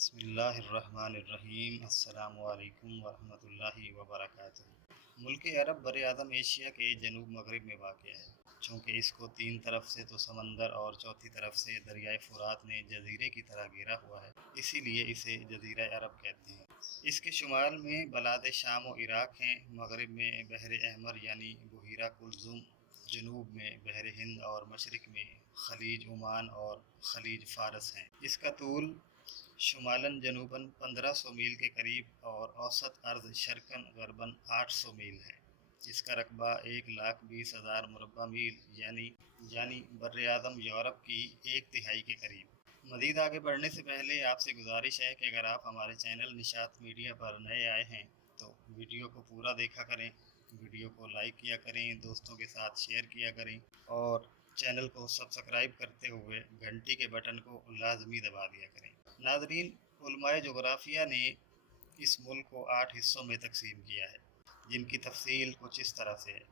بسم اللہ الرحمن الرحیم۔ السلام علیکم ورحمۃ اللہ وبرکاتہ۔ ملک عرب بر اعظم ایشیا کے جنوب مغرب میں واقع ہے۔ چونکہ اس کو تین طرف سے تو سمندر اور چوتھی طرف سے دریائے فرات نے جزیرے کی طرح گھیرا ہوا ہے، اسی لیے اسے جزیرہ عرب کہتے ہیں۔ اس کے شمال میں بلاد شام و عراق ہیں، مغرب میں بحر احمر یعنی بحیرہ کلزم، جنوب میں بحر ہند اور مشرق میں خلیج عمان اور خلیج فارس ہیں۔ اس کا طول شمالاً جنوباً 1500 میل کے قریب اور اوسط عرض شرقاً غرباً 800 میل ہے۔ اس کا رقبہ 1,20,000 مربع میل یعنی بر اعظم یورپ کی ایک تہائی کے قریب۔ مزید آگے بڑھنے سے پہلے آپ سے گزارش ہے کہ اگر آپ ہمارے چینل نشاط میڈیا پر نئے آئے ہیں تو ویڈیو کو پورا دیکھا کریں، ویڈیو کو لائک کیا کریں، دوستوں کے ساتھ شیئر کیا کریں اور چینل کو سبسکرائب کرتے ہوئے گھنٹی کے بٹن کو لازمی دبا دیا کریں۔ ناظرین، علماء جغرافیہ نے اس ملک کو 8 حصوں میں تقسیم کیا ہے، جن کی تفصیل کچھ اس طرح سے ہے۔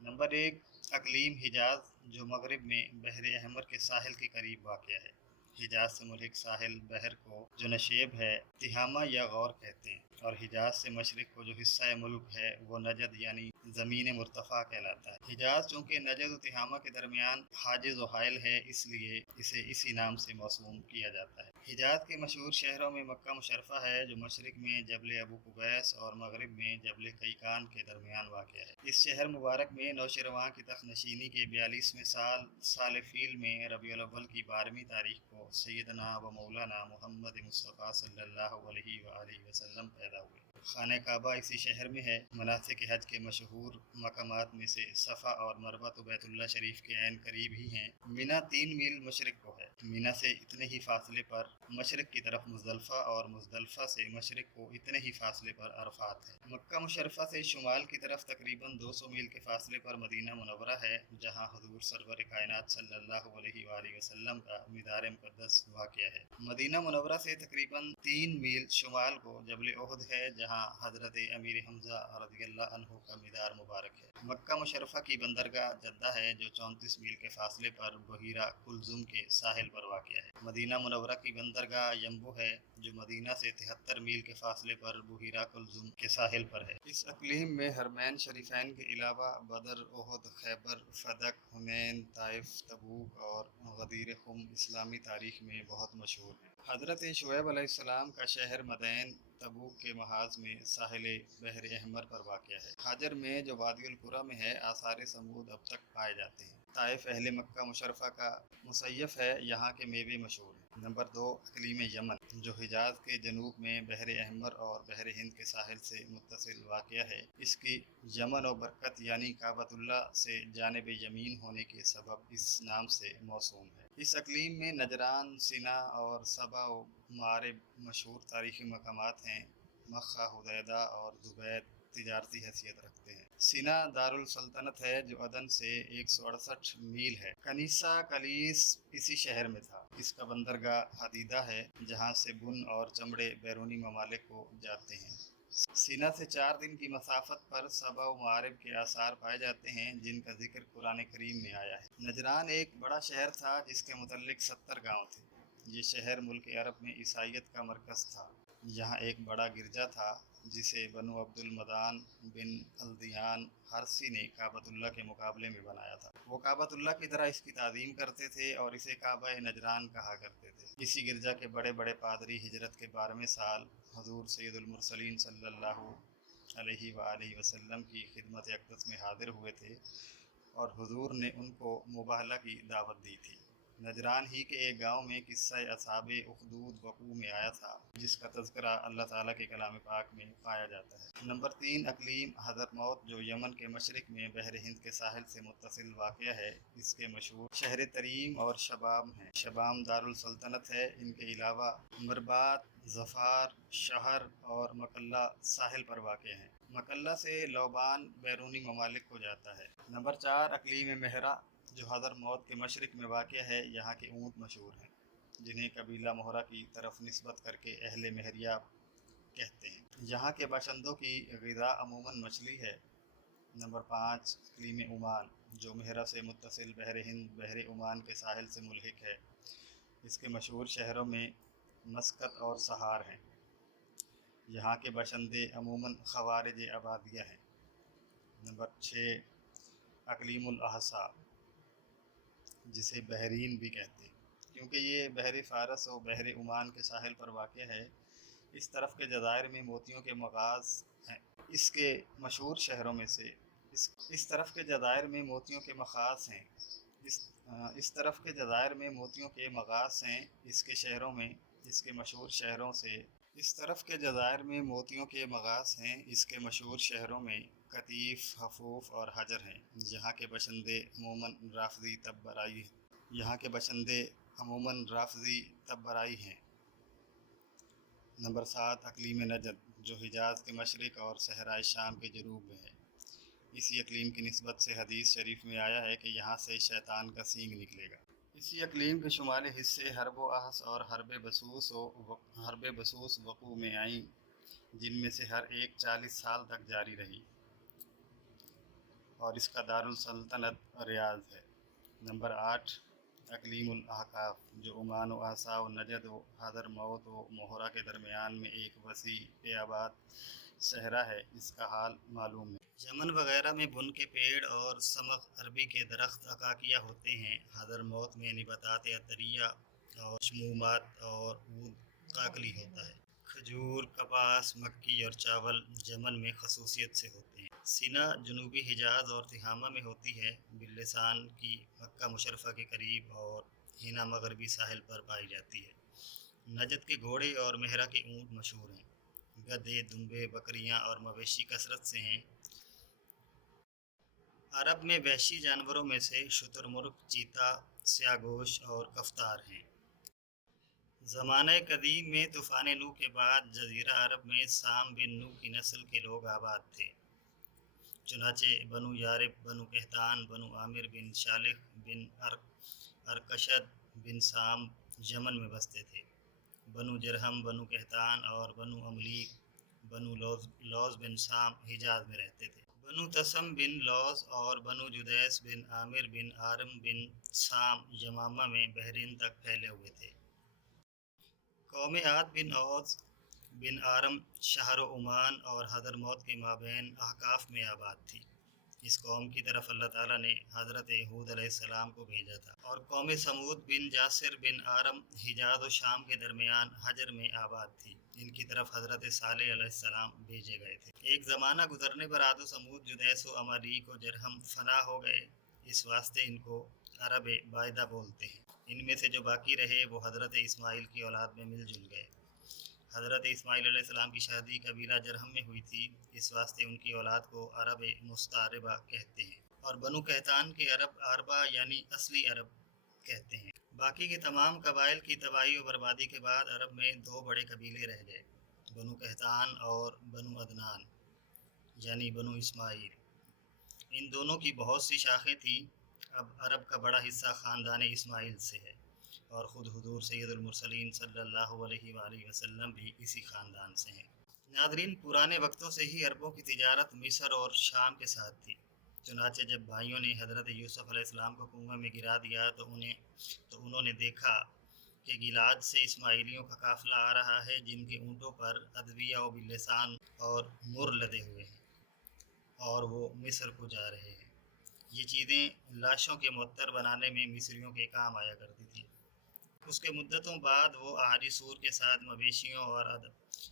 نمبر 1، اقلیم حجاز، جو مغرب میں بحر احمر کے ساحل کے قریب واقع ہے۔ حجاز سے ملحق ساحل بحر کو جو نشیب ہے تہامہ یا غور کہتے ہیں، اور حجاز سے مشرق کو جو حصہ ملک ہے وہ نجد یعنی زمین مرتفع کہلاتا ہے۔ حجاز چونکہ نجد و تہامہ کے درمیان حاجز و حائل ہے، اس لیے اسے اسی نام سے موسوم کیا جاتا ہے۔ حجاز کے مشہور شہروں میں مکہ مشرفہ ہے، جو مشرق میں جبل ابو قبیس اور مغرب میں جبل قیقان کے درمیان واقع ہے۔ اس شہر مبارک میں نوشیروان کی تخت نشینی کے 42ویں سال فیل میں ربیع الاول کی 12ویں تاریخ کو سیدنا و مولانا محمد مصطفیٰ صلی اللہ علیہ وآلہ وسلم پیدا ہوئے۔ خانہ کعبہ اسی شہر میں ہے۔ مناسک حج کے مشہور مقامات میں سے صفا اور مروہ تو بیت اللہ شریف کے عین قریب ہی ہیں۔ مینا 3 میل مشرق کو ہے۔ مینا سے اتنے ہی فاصلے پر مشرق کی طرف مزدلفہ اور مزدلفہ سے مشرق کو اتنے ہی فاصلے پر عرفات ہے۔ مکہ مشرفہ سے شمال کی طرف تقریباً 200 میل کے فاصلے پر مدینہ منورہ ہے، جہاں حضور سرور کائنات صلی اللہ علیہ وآلہ وسلم کا مدار مقدس واقع ہے۔ مدینہ منورہ سے تقریباً 3 میل شمال کو جبل احد ہے، جہاں حضرت امیر حمزہ رضی اللہ عنہ کا مدار مبارک ہے۔ مکہ مشرفہ کی بندرگاہ جدہ ہے، جو 34 میل کے فاصلے پر بحیرہ کلزم کے ساحل پر واقع ہے۔ مدینہ منورہ کی بندرگاہ ینبو ہے، جو مدینہ سے 73 میل کے فاصلے پر بحیرہ کلزم کے ساحل پر ہے۔ اس اقلیم میں حرمین شریفین کے علاوہ بدر، احد، خیبر، فدق، حنین، طائف، تبوک اور غدیر خم اسلامی تاریخ میں بہت مشہور ہیں۔ حضرت شعیب علیہ السلام کا شہر مدین تبوک کے محاذ میں ساحل بحر احمر پر واقع ہے۔ حجر میں جو وادی القریٰ میں ہے، آثار ثمود اب تک پائے جاتے ہیں۔ طائف اہل مکہ مشرفہ کا مصیف ہے، یہاں کے میوے مشہور ہیں۔ نمبر 2، اقلیم یمن، جو حجاز کے جنوب میں بحر احمر اور بحر ہند کے ساحل سے متصل واقع ہے۔ اس کی یمن و برکت یعنی کعبۃ اللہ سے جانب یمین ہونے کے سبب اس نام سے موسوم ہے۔ اس اقلیم میں نجران، سینا اور سبا و مآرب مشہور تاریخی مقامات ہیں۔ مکہ، حدیدہ اور زبید تجارتی حیثیت رکھتے ہیں۔ سینا دارالسلطنت ہے، جو عدن سے 168 میل ہے۔ کنیسہ کلیس اسی شہر میں تھا۔ اس کا بندرگاہ حدیدہ ہے، جہاں سے بن اور چمڑے بیرونی ممالک کو جاتے ہیں۔ سینا سے 4 دن کی مسافت پر سبا و مآرب کے آثار پائے جاتے ہیں، جن کا ذکر قرآن کریم میں آیا ہے۔ نجران ایک بڑا شہر تھا، جس کے متعلق 70 گاؤں تھے۔ یہ شہر ملک عرب میں عیسائیت کا مرکز تھا۔ یہاں ایک بڑا گرجا تھا، جسے بنو عبد المدان بن الدیان حرثی نے کعبۃ اللہ کے مقابلے میں بنایا تھا۔ وہ کعبۃ اللہ کی طرح اس کی تعظیم کرتے تھے اور اسے کعبہ نجران کہا کرتے تھے۔ اسی گرجا کے بڑے بڑے پادری ہجرت کے 12ویں سال حضور سید المرسلین صلی اللہ علیہ وآلہ وسلم کی خدمت اقدس میں حاضر ہوئے تھے اور حضور نے ان کو مباہلہ کی دعوت دی تھی۔ نجران ہی کے ایک گاؤں میں قصہ اصحاب اخدود وقوع میں آیا تھا، جس کا تذکرہ اللہ تعالیٰ کے کلام پاک میں پایا جاتا ہے۔ نمبر 3، اقلیم حضرموت، جو یمن کے مشرق میں بحر ہند کے ساحل سے متصل واقع ہے۔ اس کے مشہور شہر تریم اور شبام ہیں۔ شبام دارالسلطنت ہے۔ ان کے علاوہ مربات، ظفار، شہر اور مکلا ساحل پر واقع ہیں۔ مکلا سے لوبان بیرونی ممالک کو جاتا ہے۔ نمبر 4، اقلیم مہرہ، جو حضرموت کے مشرق میں واقع ہے۔ یہاں کے اونٹ مشہور ہیں، جنہیں قبیلہ مہرہ کی طرف نسبت کر کے اہل مہریہ کہتے ہیں۔ یہاں کے باشندوں کی غذا عموماً مچھلی ہے۔ نمبر 5، اقلیم عمان، جو مہرہ سے متصل بحر ہند بحر عمان کے ساحل سے ملحق ہے۔ اس کے مشہور شہروں میں مسقط اور سہار ہیں۔ یہاں کے باشندے عموماً خوارج آبادیہ ہیں۔ نمبر 6، اقلیم الاحساء، جسے بحرین بھی کہتے ہیں، کیونکہ یہ بحر فارس و بحر عمان کے ساحل پر واقع ہے۔ اس طرف کے جزائر میں موتیوں کے مغاز ہیں۔ اس کے مشہور شہروں میں سے اس طرف کے جزائر میں موتیوں کے مخاص ہیں۔ اس طرف کے جزائر میں موتیوں کے مغاز ہیں۔ اس کے مشہور شہروں سے اس طرف کے جزائر میں موتیوں کے مغاز ہیں۔ اس کے مشہور شہروں میں قطیف، حفوف اور حجر ہیں۔ یہاں کے باشندے عموماً رافضی تب برائی ہیں۔ نمبر 7، اقلیم نجد، جو حجاز کے مشرق اور صحرائے شام کے جنوب میں ہے۔ اسی اقلیم کی نسبت سے حدیث شریف میں آیا ہے کہ یہاں سے شیطان کا سینگ نکلے گا۔ اسی اقلیم کے شمالی حصے حرب و احس اور حرب بسوس وقوع میں آئیں، جن میں سے ہر ایک 40 سال تک جاری رہی، اور اس کا دارالسلطنت ریاض ہے۔ نمبر 8، اقلیم الاحقاف، جو عمان و احساء و نجد و حضر موت و مہرہ کے درمیان میں ایک وسیع آباد صحرا ہے۔ اس کا حال معلوم ہے۔ یمن وغیرہ میں بن کے پیڑ اور سمغ عربی کے درخت عکاکیہ ہوتے ہیں۔ حضر موت میں نباتات عطریہ اور شمومات اور عود قاقلی ہوتا ہے۔ کھجور، کپاس، مکی اور چاول یمن میں خصوصیت سے ہوتے ہیں۔ سینا جنوبی حجاز اور تہامہ میں ہوتی ہے۔ بلسان کی مکہ مشرفہ کے قریب اور ہینا مغربی ساحل پر پائی جاتی ہے۔ نجد کے گھوڑے اور مہرہ کے اونٹ مشہور ہیں۔ گدھے، دمبے، بکریاں اور مویشی کثرت سے ہیں۔ عرب میں وحشی جانوروں میں سے شتر مرغ، چیتا، سیاہ گوش اور کفتار ہیں۔ زمانہ قدیم میں طوفان نوح کے بعد جزیرہ عرب میں سام بن نوح کی نسل کے لوگ آباد تھے۔ چنانچہ بنو یارب، بنو قحطان، بنو عامر بن شالخ بن ارکشد بن سام یمن میں بستے تھے۔ بنو جرہم، بنو قحطان اور بنو عملیق، بنو لوز بن سام حجاز میں رہتے تھے۔ بنو تسم بن لوز اور بنو جدیس بن عامر بن آرم بن سام یمامہ میں بحرین تک پھیلے ہوئے تھے۔ قوم عاد بن اوس بن آرم شہر و عمان اور حضر موت کے مابین احقاف میں آباد تھی۔ اس قوم کی طرف اللہ تعالیٰ نے حضرت ہود علیہ السلام کو بھیجا تھا۔ اور قوم سمود بن جاسر بن آرم حجاز و شام کے درمیان حجر میں آباد تھی۔ ان کی طرف حضرت صالح علیہ السلام بھیجے گئے تھے۔ ایک زمانہ گزرنے پر عاد و سمود، جدیس و عمالیق و جرہم فنا ہو گئے، اس واسطے ان کو عرب بائدہ بولتے ہیں۔ ان میں سے جو باقی رہے وہ حضرت اسماعیل کی اولاد میں مل جل گئے۔ حضرت اسماعیل علیہ السلام کی شادی قبیلہ جرہم میں ہوئی تھی، اس واسطے ان کی اولاد کو عرب مستعربہ کہتے ہیں، اور بنو قحطان کے عرب عربہ یعنی اصلی عرب کہتے ہیں۔ باقی کے تمام قبائل کی تباہی و بربادی کے بعد عرب میں 2 بڑے قبیلے رہ گئے، بنو قحطان اور بنو عدنان یعنی بنو اسماعیل۔ ان دونوں کی بہت سی شاخیں تھیں۔ اب عرب کا بڑا حصہ خاندان اسماعیل سے ہے، اور خود حضور سید المرسلین صلی اللہ علیہ وآلہ وسلم بھی اسی خاندان سے ہیں۔ ناظرین، پرانے وقتوں سے ہی عربوں کی تجارت مصر اور شام کے ساتھ تھی۔ چنانچہ جب بھائیوں نے حضرت یوسف علیہ السلام کو کنویں میں گرا دیا تو انہوں نے دیکھا کہ گیلاد سے اسماعیلیوں کا قافلہ آ رہا ہے، جن کے اونٹوں پر ادویہ و بلسان اور مر لدے ہوئے ہیں، اور وہ مصر کو جا رہے ہیں۔ یہ چیزیں لاشوں کے معطر بنانے میں مصریوں کے کام آیا کرتی تھی۔ اس کے مدتوں بعد وہ احادی سور کے ساتھ مویشیوں اور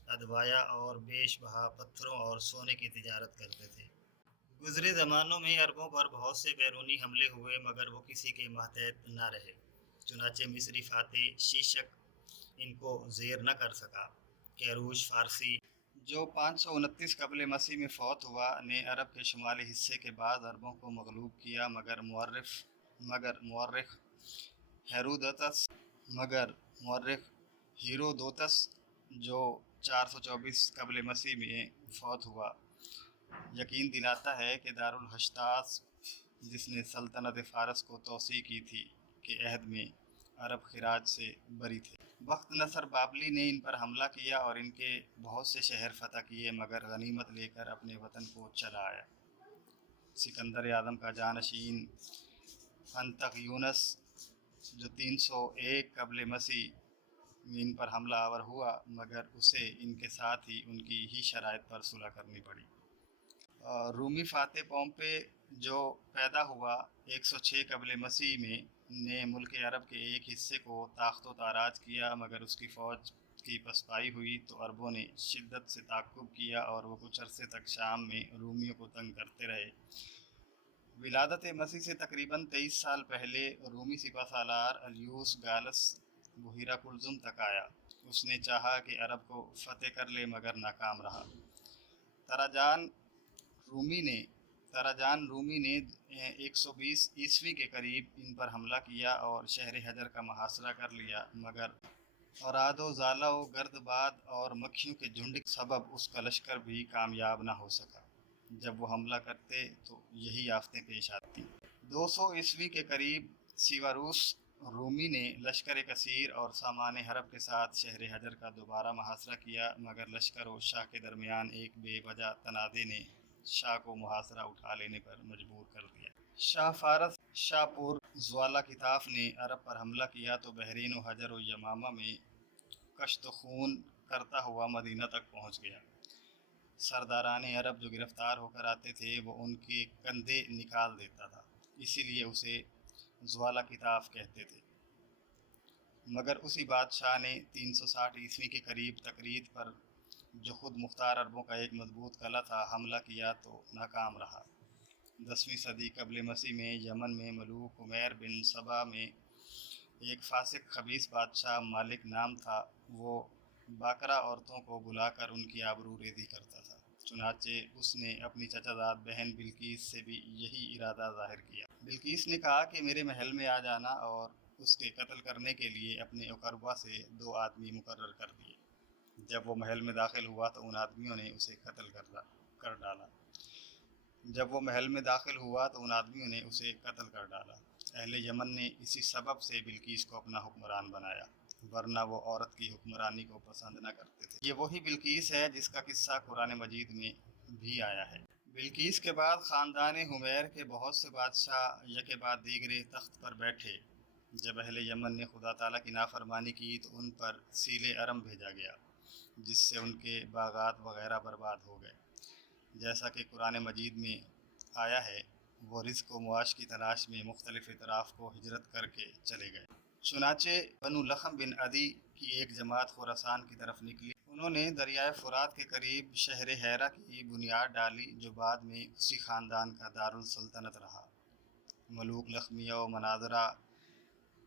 ادویہ اور بیش بہا پتھروں اور سونے کی تجارت کرتے تھے۔ گزرے زمانوں میں عربوں پر بہت سے بیرونی حملے ہوئے، مگر وہ کسی کے ماتحت نہ رہے۔ چنانچہ مصری فاتح شیشک ان کو زیر نہ کر سکا۔ کیروش فارسی، جو 529 قبل مسیح میں فوت ہوا، نے عرب کے شمالی حصے کے بعض عربوں کو مغلوب کیا، مگر مورخ ہیرودوتس جو 424 قبل مسیح میں فوت ہوا، یقین دلاتا ہے کہ دارالحشتاس، جس نے سلطنت فارس کو توسیع کی تھی، کے عہد میں عرب خراج سے بری تھے۔ بخت نصر بابلی نے ان پر حملہ کیا اور ان کے بہت سے شہر فتح کیے، مگر غنیمت لے کر اپنے وطن کو چلا آیا۔ سکندر اعظم کا جانشین انطاکیونس، جو 301 قبل مسیح ان پر حملہ آور ہوا، مگر اسے ان کے ساتھ ان کی ہی شرائط پر صلح کرنی پڑی۔ رومی فاتح پومپے جو پیدا ہوا 106 قبل مسیح میں، نے ملک عرب کے ایک حصے کو تاخت و تاراج کیا، مگر اس کی فوج کی پسپائی ہوئی تو عربوں نے شدت سے تعقب کیا اور وہ کچھ عرصے تک شام میں رومیوں کو تنگ کرتے رہے۔ ولادت مسیح سے تقریباً 23 سال پہلے رومی سپہ سالار الیوس گالس بحیرہ کلزم تک آیا۔ اس نے چاہا کہ عرب کو فتح کر لے، مگر ناکام رہا۔ تراجان رومی نے 120 عیسوی کے قریب ان پر حملہ کیا اور شہر حجر کا محاصرہ کر لیا، مگر اوراد و ضالع و گرد باد اور مکھیوں کے جھنڈ کے سبب اس کا لشکر بھی کامیاب نہ ہو سکا۔ جب وہ حملہ کرتے تو یہی آفتیں پیش آتی۔ 200 عیسوی کے قریب سیواروس رومی نے لشکر کثیر اور سامان حرب کے ساتھ شہر حجر کا دوبارہ محاصرہ کیا، مگر لشکر و شاہ کے درمیان ایک بے وجہ تنازع نے شاہ کو محاصرہ اٹھا لینے پر مجبور کر دیا۔ شاہ فارس شاہ پور زوالا کتاف نے عرب پر حملہ کیا تو بحرین و حجر و یمامہ میں کشت و خون کرتا ہوا مدینہ تک پہنچ گیا۔ سرداران عرب جو گرفتار ہو کر آتے تھے وہ ان کے کندھے نکال دیتا تھا، اسی لیے اسے زوالا کتاف کہتے تھے۔ مگر اسی بادشاہ نے 360 عیسوی کے قریب تکریت پر، جو خود مختار عربوں کا ایک مضبوط قلعہ تھا، حملہ کیا تو ناکام رہا۔ 10ویں صدی قبل مسیح میں یمن میں ملوک عمیر بن سبا میں ایک فاسق خبیث بادشاہ مالک نام تھا۔ وہ باکرہ عورتوں کو بلا کر ان کی آبرو ریزی کرتا تھا، چنانچہ اس نے اپنی چچا زاد بہن بلقیس سے بھی یہی ارادہ ظاہر کیا۔ بلقیس نے کہا کہ میرے محل میں آ جانا، اور اس کے قتل کرنے کے لیے اپنے اقربا سے 2 آدمی مقرر کر دیے۔ جب وہ محل میں داخل ہوا تو ان آدمیوں نے اسے قتل کر ڈالا۔ اہل یمن نے اسی سبب سے بلقیس کو اپنا حکمران بنایا، ورنہ وہ عورت کی حکمرانی کو پسند نہ کرتے تھے۔ یہ وہی بلقیس ہے جس کا قصہ قرآن مجید میں بھی آیا ہے۔ بلقیس کے بعد خاندان حمیر کے بہت سے بادشاہ یکے بعد دیگرے تخت پر بیٹھے۔ جب اہل یمن نے خدا تعالیٰ کی نافرمانی کی تو ان پر سیل ارم بھیجا گیا، جس سے ان کے باغات وغیرہ برباد ہو گئے۔ جیسا کہ قرآن مجید میں آیا ہے، وہ رزق و معاش کی تلاش میں مختلف اطراف کو ہجرت کر کے چلے گئے۔ چنانچہ بنو لخم بن عدی کی ایک جماعت خراسان کی طرف نکلی۔ انہوں نے دریائے فرات کے قریب شہر حیرہ کی بنیاد ڈالی، جو بعد میں اسی خاندان کا دارالسلطنت رہا۔ ملوک لخمیہ و مناظرہ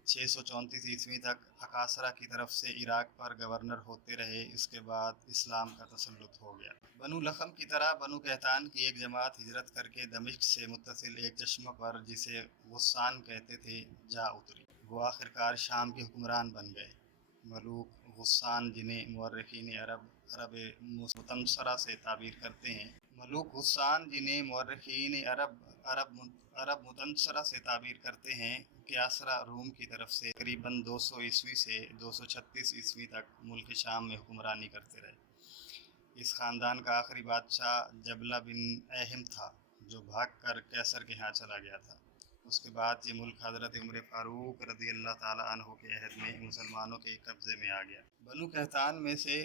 634 عیسوی تک اکاسرہ کی طرف سے عراق پر گورنر ہوتے رہے۔ اس کے بعد اسلام کا تسلط ہو گیا۔ بنو لخم کی طرح بنو قحطان کی ایک جماعت ہجرت کر کے دمشق سے متصل ایک چشمہ پر، جسے غسان کہتے تھے، جا اتری۔ وہ آخرکار شام کے حکمران بن گئے۔ ملوک غسان جنہیں مورخین عرب متنصرہ سے تعبیر کرتے ہیں کیاسرا روم کی طرف سے تقریباً 200 عیسوی سے 236 عیسوی تک ملک شام میں حکمرانی کرتے رہے۔ اس خاندان کا آخری بادشاہ جبلہ بن ایہم تھا، جو بھاگ کر کیسر کے ہاں چلا گیا تھا۔ اس کے بعد یہ ملک حضرت عمر فاروق رضی اللہ تعالیٰ عنہ کے عہد میں مسلمانوں کے قبضے میں آ گیا۔ بنو قحطان میں سے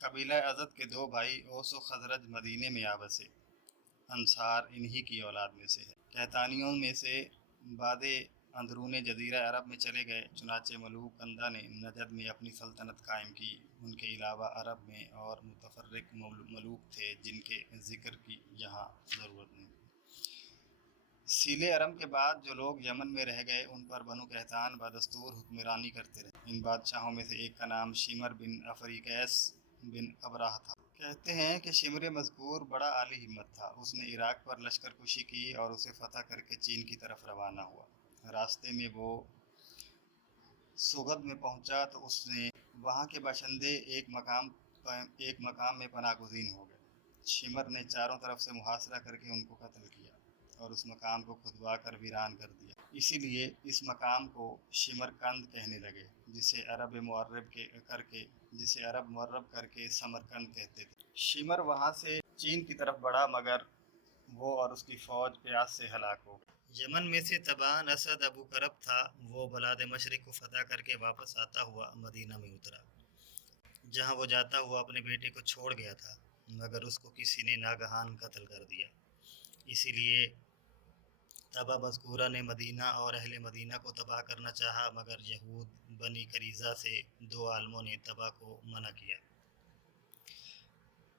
قبیلہ ازد کے 2 بھائی اوس و خزرج مدینے میں آ بسے۔ انصار انہی کی اولاد میں سے ہے۔ قحطانیوں میں سے بادے اندرون جزیرہ عرب میں چلے گئے، چنانچہ ملوک کندہ نے نجد میں اپنی سلطنت قائم کی۔ ان کے علاوہ عرب میں اور متفرق ملوک تھے جن کے ذکر کی یہاں ضرورت نہیں۔ سیل ارم کے بعد جو لوگ یمن میں رہ گئے، ان پر بنو قحطان بدستور حکمرانی کرتے رہے۔ ان بادشاہوں میں سے ایک کا نام شمر بن افریقیس بن ابراہ تھا۔ کہتے ہیں کہ شمر مذکور بڑا عالی ہمت تھا۔ اس نے عراق پر لشکر کشی کی اور اسے فتح کر کے چین کی طرف روانہ ہوا۔ راستے میں وہ سغد میں پہنچا تو اس نے وہاں کے باشندے ایک مقام میں پناہ گزین ہو گئے۔ شمر نے چاروں طرف سے محاصرہ کر کے ان کو قتل کیا اور اس مقام کو کھدوا کر ویران کر دیا۔ اسی لیے اس مقام کو شمر کند کہنے لگے، جسے عرب معرب کر کے سمرقند کہتے تھے۔ شمر وہاں سے چین کی طرف بڑھا، مگر وہ اور اس کی فوج پیاس سے ہلاک ہو گئے۔ یمن میں سے تبان اسد ابو کرب تھا، وہ بلاد مشرق کو فتح کر کے واپس آتا ہوا مدینہ میں اترا، جہاں وہ جاتا ہوا اپنے بیٹے کو چھوڑ گیا تھا، مگر اس کو کسی نے ناگہان قتل کر دیا۔ اسی لیے تبا مذکورہ نے مدینہ اور اہل مدینہ کو تباہ کرنا چاہا، مگر یہود بنی قریظہ سے دو عالموں نے تبا کو منع کیا۔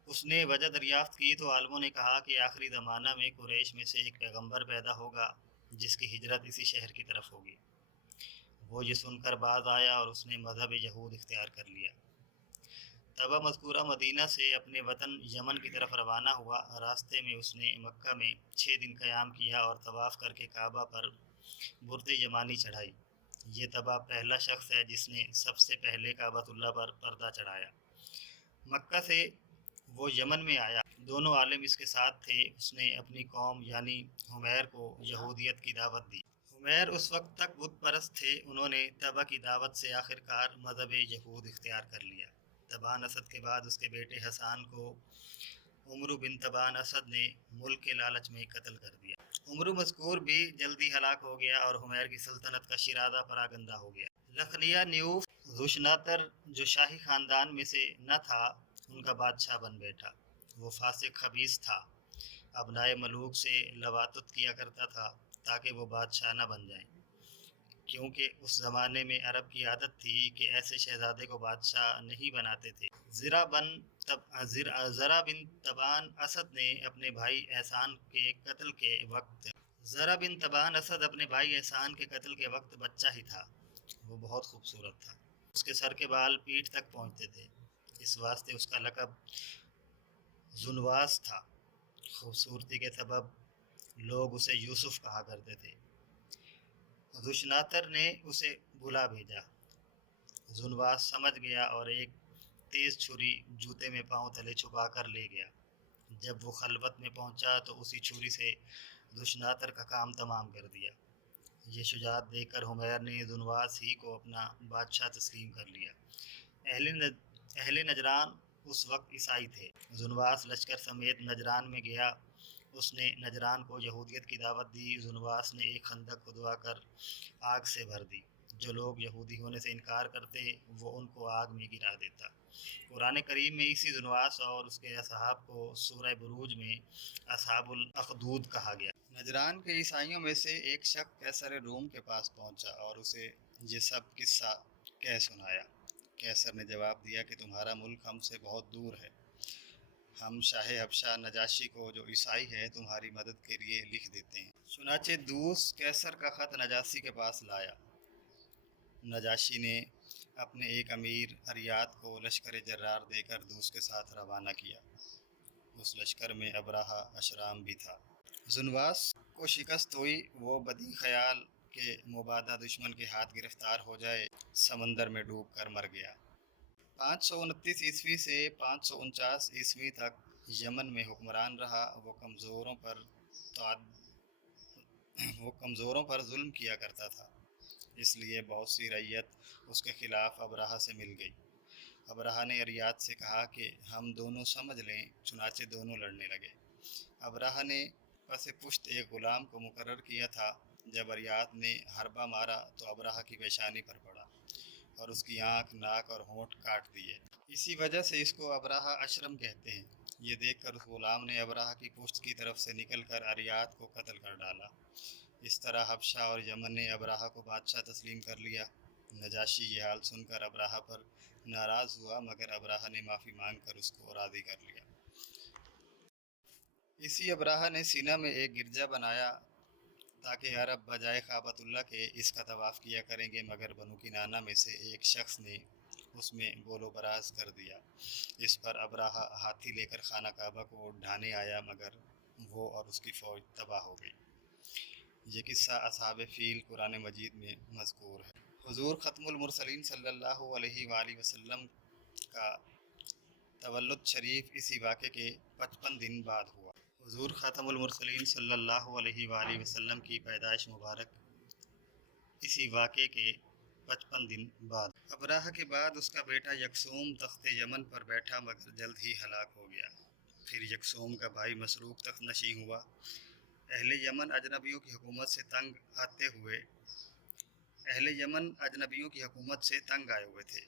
اس نے وجہ دریافت کی تو عالموں نے کہا کہ آخری زمانہ میں قریش میں سے ایک پیغمبر پیدا ہوگا جس کی ہجرت اسی شہر کی طرف ہوگی۔ وہ یہ سن کر باز آیا اور اس نے مذہب یہود اختیار کر لیا۔ تبا مذکورہ مدینہ سے اپنے وطن یمن کی طرف روانہ ہوا۔ راستے میں اس نے مکہ میں 6 دن قیام کیا اور طواف کر کے کعبہ پر برد یمانی چڑھائی۔ یہ تبا پہلا شخص ہے جس نے سب سے پہلے کعبۃ اللہ پر پردہ چڑھایا۔ مکہ سے وہ یمن میں آیا، دونوں عالم اس کے ساتھ تھے۔ اس نے اپنی قوم یعنی حمیر کو یہودیت کی دعوت دی۔ حمیر اس وقت تک بت پرست تھے، انہوں نے تبا کی دعوت سے آخرکار مذہب یہود اختیار کر لیا۔ تبان اسد کے بعد اس کے بیٹے حسان کو عمرو بن تبان اسد نے ملک کے لالچ میں قتل کر دیا۔ عمرو مذکور بھی جلدی ہلاک ہو گیا اور حمیر کی سلطنت کا شیرازہ پراگندہ ہو گیا۔ لخنیہ نیوف ذوشناتر جو شاہی خاندان میں سے نہ تھا، ان کا بادشاہ بن بیٹھا۔ وہ فاسق خبیث تھا، ابنائے ملوک سے لواطت کیا کرتا تھا تاکہ وہ بادشاہ نہ بن جائیں، کیونکہ اس زمانے میں عرب کی عادت تھی کہ ایسے شہزادے کو بادشاہ نہیں بناتے تھے۔ زرہ بن تبان اسد نے اپنے بھائی احسان کے قتل کے وقت زرہ بن تبان اسد اپنے بھائی احسان کے قتل کے وقت بچہ ہی تھا۔ وہ بہت خوبصورت تھا، اس کے سر کے بال پیٹھ تک پہنچتے تھے، اس واسطے اس کا لقب ذونواس تھا۔ خوبصورتی کے سبب لوگ اسے یوسف کہا کرتے تھے۔ ذوشناتر نے اسے بلا بھیجا۔ ذونواس سمجھ گیا اور ایک تیز چھری جوتے میں پاؤں تلے چھپا کر لے گیا۔ جب وہ خلوت میں پہنچا تو اسی چھری سے ذوشناتر کا کام تمام کر دیا۔ یہ شجاعت دیکھ کر حمیر نے ذونواس ہی کو اپنا بادشاہ تسلیم کر لیا۔ اہل نجران اس وقت عیسائی تھے۔ ذونواس لشکر سمیت نجران میں گیا، اس نے نجران کو یہودیت کی دعوت دی۔ ذونواس نے ایک خندق کھدوا کر آگ سے بھر دی۔ جو لوگ یہودی ہونے سے انکار کرتے وہ ان کو آگ میں گرا دیتا۔ قرآن کریم میں اسی ذونواس اور اس کے اصحاب کو سورہ بروج میں اصحاب الاخدود کہا گیا۔ نجران کے عیسائیوں میں سے ایک شخص قیصر روم کے پاس پہنچا اور اسے یہ سب قصہ کہہ سنایا۔ قیصر نے جواب دیا کہ تمہارا ملک ہم سے بہت دور ہے، ہم شاہ حبشہ نجاشی کو جو عیسائی ہے تمہاری مدد کے لیے لکھ دیتے ہیں۔ چنانچہ دوس قیصر کا خط نجاشی کے پاس لایا۔ نجاشی نے اپنے ایک امیر اریاد کو لشکر جرار دے کر دوس کے ساتھ روانہ کیا۔ اس لشکر میں ابرہہ اشرام بھی تھا۔ ذونواس کو شکست ہوئی، وہ بدی خیال کہ مبادا دشمن کے ہاتھ گرفتار ہو جائے، سمندر میں ڈوب کر مر گیا۔ 529 عیسوی سے 549 عیسوی تک یمن میں حکمران رہا۔ وہ کمزوروں پر ظلم کیا کرتا تھا، اس لیے بہت سی رعیت اس کے خلاف ابرہہ سے مل گئی۔ ابرہہ نے اریاد سے کہا کہ ہم دونوں سمجھ لیں، چنانچہ دونوں لڑنے لگے۔ ابرہہ نے پس پشت ایک غلام کو مقرر کیا تھا۔ جب اریاد نے حربہ مارا تو ابرہہ کی پیشانی پر پڑا اور اس کی آنکھ، ناک اور ہونٹ کاٹ دیے۔ اسی وجہ سے اس کو ابرہہ اشرم کہتے ہیں۔ یہ دیکھ کر اس غلام نے ابرہہ کی پشت کی طرف سے نکل کر اریاد کو قتل کر ڈالا۔ اس طرح حبشہ اور یمن نے ابرہہ کو بادشاہ تسلیم کر لیا۔ نجاشی یہ حال سن کر ابرہہ پر ناراض ہوا، مگر ابرہہ نے معافی مانگ کر اس کو راضی کر لیا۔ اسی ابرہہ نے سینا میں ایک گرجا بنایا تاکہ عرب بجائے کعبۃ اللہ کے اس کا طواف کیا کریں گے، مگر بنو کنانہ میں سے ایک شخص نے اس میں بول و براز کر دیا۔ اس پر ابرہہ ہاتھی لے کر خانہ کعبہ کو ڈھانے آیا، مگر وہ اور اس کی فوج تباہ ہو گئی۔ یہ قصہ اصحاب فیل قرآن مجید میں مذکور ہے۔ حضور ختم المرسلین صلی اللہ علیہ وآلہ وسلم کا تولد شریف اسی واقعے کے 55 دن بعد ہوا۔ حضور خاتم المرسلین صلی اللہ علیہ وآلہ وسلم کی پیدائش مبارک اسی واقعے کے 55 دن بعد۔ ابرہہ کے بعد اس کا بیٹا یکسوم تخت یمن پر بیٹھا، مگر جلد ہی ہلاک ہو گیا۔ پھر یکسوم کا بھائی مسروق تخت نشین ہوا۔ اہل یمن اجنبیوں کی حکومت سے تنگ آئے ہوئے تھے،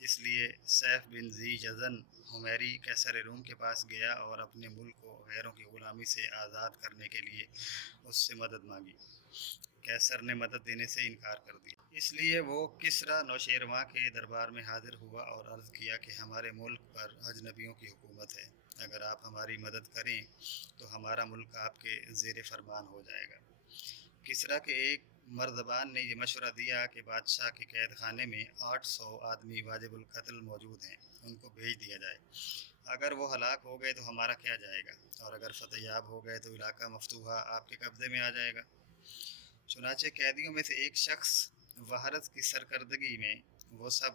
اس لیے سیف بن ذی یزن حمیری قیصر روم کے پاس گیا اور اپنے ملک کو غیروں کی غلامی سے آزاد کرنے کے لیے اس سے مدد مانگی۔ قیصر نے مدد دینے سے انکار کر دیا، اس لیے وہ کسریٰ نوشیروان کے دربار میں حاضر ہوا اور عرض کیا کہ ہمارے ملک پر اجنبیوں کی حکومت ہے، اگر آپ ہماری مدد کریں تو ہمارا ملک آپ کے زیر فرمان ہو جائے گا۔ کسریٰ کے ایک مرزبان نے یہ مشورہ دیا کہ بادشاہ کے قید خانے میں 800 آدمی واجب القتل موجود ہیں، ان کو بھیج دیا جائے، اگر وہ ہلاک ہو گئے تو ہمارا کیا جائے گا، اور اگر فتح یاب ہو گئے تو علاقہ مفتوحہ آپ کے قبضے میں آ جائے گا۔ چنانچہ قیدیوں میں سے ایک شخص وحرز کی سرکردگی میں وہ سب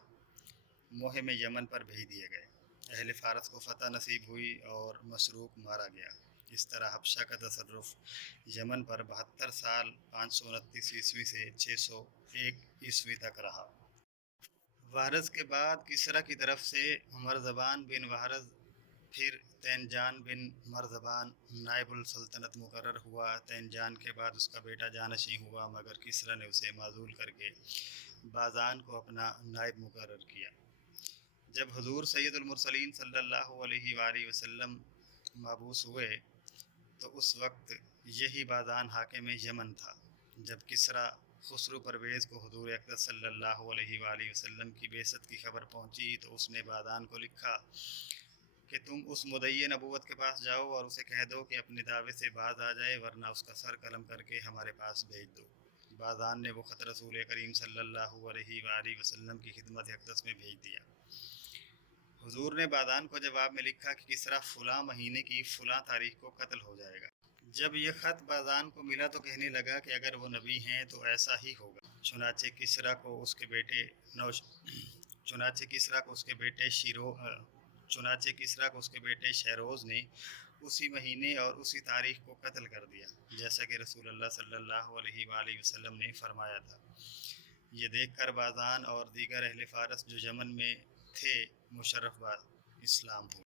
مہم یمن پر بھیج دیے گئے۔ اہل فارس کو فتح نصیب ہوئی اور مسروق مارا گیا۔ اس طرح حبشہ کا تصرف یمن پر 72 سال 529 عیسوی سے 601 عیسوی تک رہا۔ وحرز کے بعد کسریٰ کی طرف سے مرزبان بن وحرز، پھر تینجان بن مرزبان نائب السلطنت مقرر ہوا۔ تینجان کے بعد اس کا بیٹا جانشین ہوا، مگر کسریٰ نے اسے معزول کر کے بازان کو اپنا نائب مقرر کیا۔ جب حضور سید المرسلین صلی اللہ علیہ وآلہ وسلم مبعوث ہوئے تو اس وقت یہی بازان حاکم یمن تھا۔ جب کسریٰ خسرو پرویز کو حضور اقدس صلی اللہ علیہ وآلہ وسلم کی بعثت کی خبر پہنچی تو اس نے بازان کو لکھا کہ تم اس مدعی نبوت کے پاس جاؤ اور اسے کہہ دو کہ اپنے دعوے سے باز آ جائے، ورنہ اس کا سر قلم کر کے ہمارے پاس بھیج دو۔ بازان نے وہ خط رسول کریم صلی اللہ علیہ وآلہ وسلم کی خدمت اقدس میں بھیج دیا۔ حضور نے بازان کو جواب میں لکھا کہ کسریٰ فلاں مہینے کی فلاں تاریخ کو قتل ہو جائے گا۔ جب یہ خط بازان کو ملا تو کہنے لگا کہ اگر وہ نبی ہیں تو ایسا ہی ہوگا۔ چنانچہ کسریٰ کو اس کے بیٹے شیروز نے اسی مہینے اور اسی تاریخ کو قتل کر دیا، جیسا کہ رسول اللہ صلی اللہ علیہ وآلہ وسلم نے فرمایا تھا۔ یہ دیکھ کر بازان اور دیگر اہل فارس جو یمن میں تھے مشرف اسلام ہوئے۔